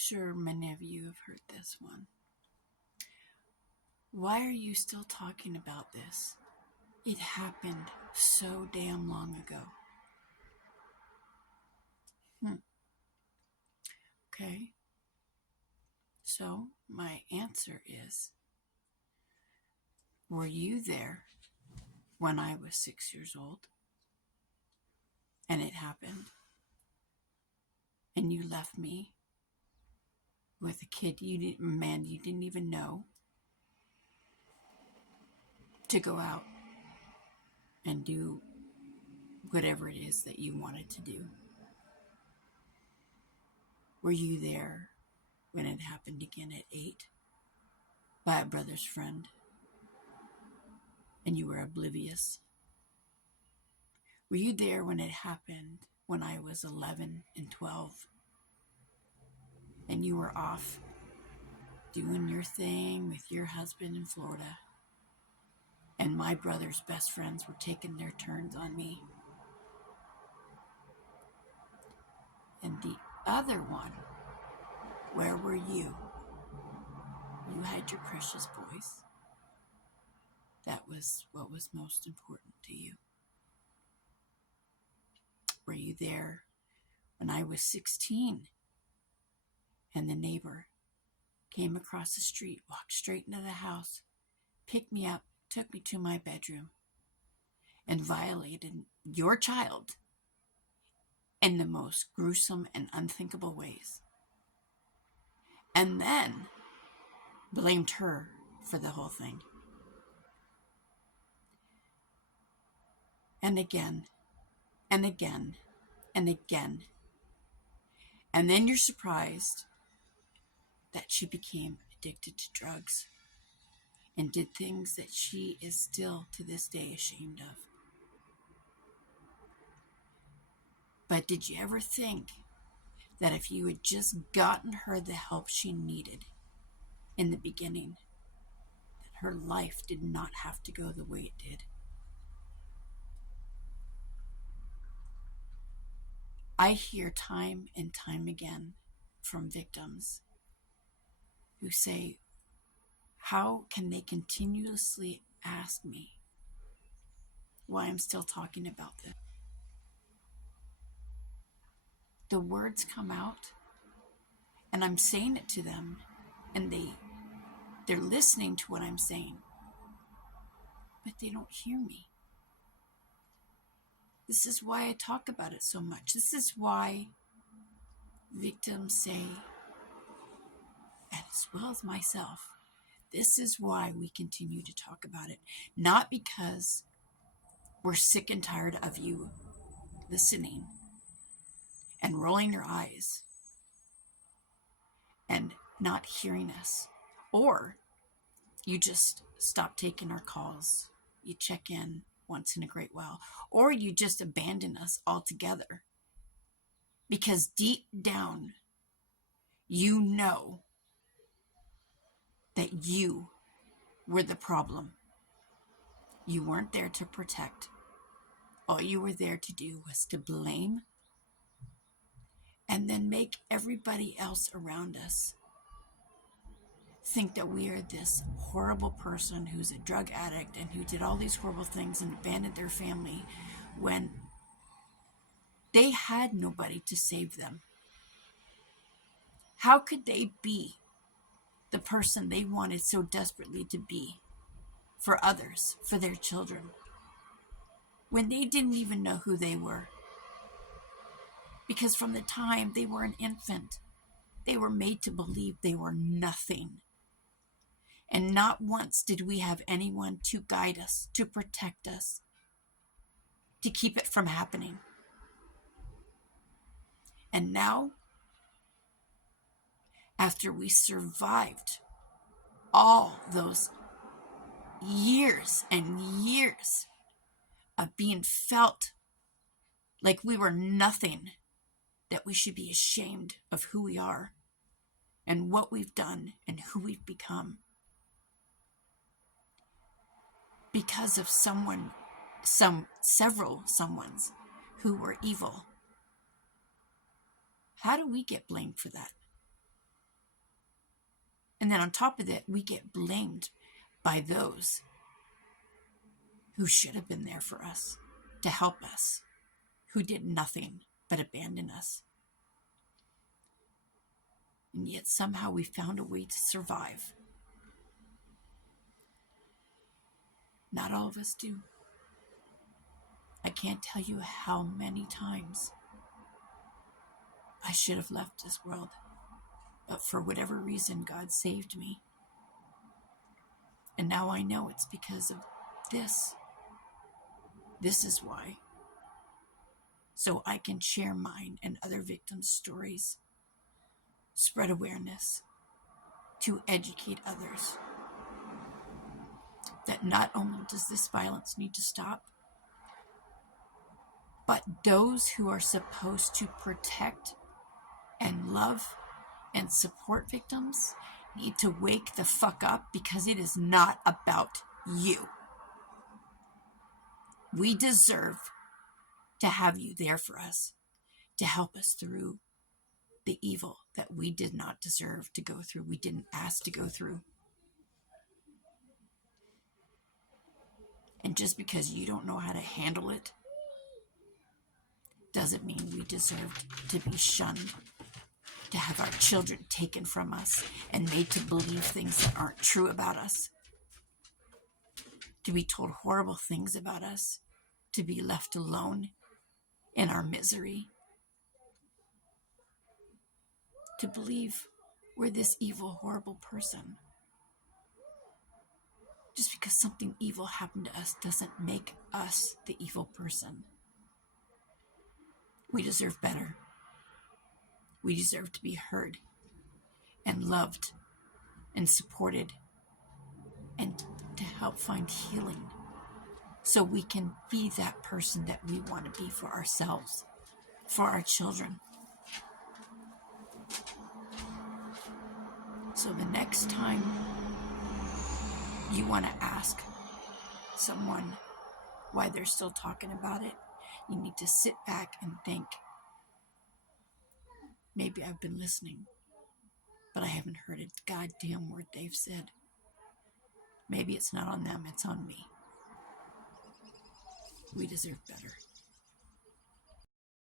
sure many of you have heard this one. Why are you still talking about this? It happened so damn long ago. Okay. So my answer is, were you there when I was 6 years old and it happened and you left me with a kid you didn't even know to go out and do whatever it is that you wanted to do? Were you there when it happened again at 8 by a brother's friend and you were oblivious? Were you there when it happened when I was 11 and 12 and you were off doing your thing with your husband in Florida and my brother's best friends were taking their turns on me? And the other one, where were you? You had your precious boys. That was what was most important to you. Were you there when I was 16 and the neighbor came across the street, walked straight into the house, picked me up, took me to my bedroom, and violated your child in the most gruesome and unthinkable ways? And then blamed her for the whole thing. And again, and again, and again. And then you're surprised that she became addicted to drugs and did things that she is still to this day ashamed of. But did you ever think that if you had just gotten her the help she needed in the beginning, that her life did not have to go the way it did? I hear time and time again from victims who say, how can they continuously ask me why I'm still talking about this? The words come out, and I'm saying it to them, and they're listening to what I'm saying, but they don't hear me. This is why I talk about it so much. This is why victims say, and as well as myself, this is why we continue to talk about it. Not because we're sick and tired of you listening and rolling your eyes and not hearing us, or you just stop taking our calls, you check in once in a great while, or you just abandon us altogether. Because deep down, you know that you were the problem. You weren't there to protect. All you were there to do was to blame and then make everybody else around us think that we are this horrible person who's a drug addict and who did all these horrible things and abandoned their family when they had nobody to save them. How could they be the person they wanted so desperately to be for others, for their children, when they didn't even know who they were? Because from the time they were an infant, they were made to believe they were nothing. And not once did we have anyone to guide us, to protect us, to keep it from happening. And now, after we survived all those years and years of being felt like we were nothing, that we should be ashamed of who we are and what we've done and who we've become, because of several someones who were evil. How do we get blamed for that? And then on top of that, we get blamed by those who should have been there for us, to help us, who did nothing but abandon us. And yet somehow we found a way to survive. Not all of us do. I can't tell you how many times I should have left this world, but for whatever reason, God saved me. And now I know it's because of this. This is why. So I can share mine and other victims' stories, spread awareness, to educate others that not only does this violence need to stop, but those who are supposed to protect and love and support victims need to wake the fuck up, because it is not about you. We deserve to have you there for us, to help us through the evil that we did not deserve to go through, we didn't ask to go through. And just because you don't know how to handle it doesn't mean we deserve to be shunned, to have our children taken from us and made to believe things that aren't true about us, to be told horrible things about us, to be left alone in our misery, to believe we're this evil, horrible person. Just because something evil happened to us doesn't make us the evil person. We deserve better. We deserve to be heard and loved and supported, and to help find healing so we can be that person that we want to be for ourselves, for our children. So the next time you want to ask someone why they're still talking about it, you need to sit back and think, maybe I've been listening, but I haven't heard a goddamn word they've said. Maybe it's not on them, it's on me. We deserve better.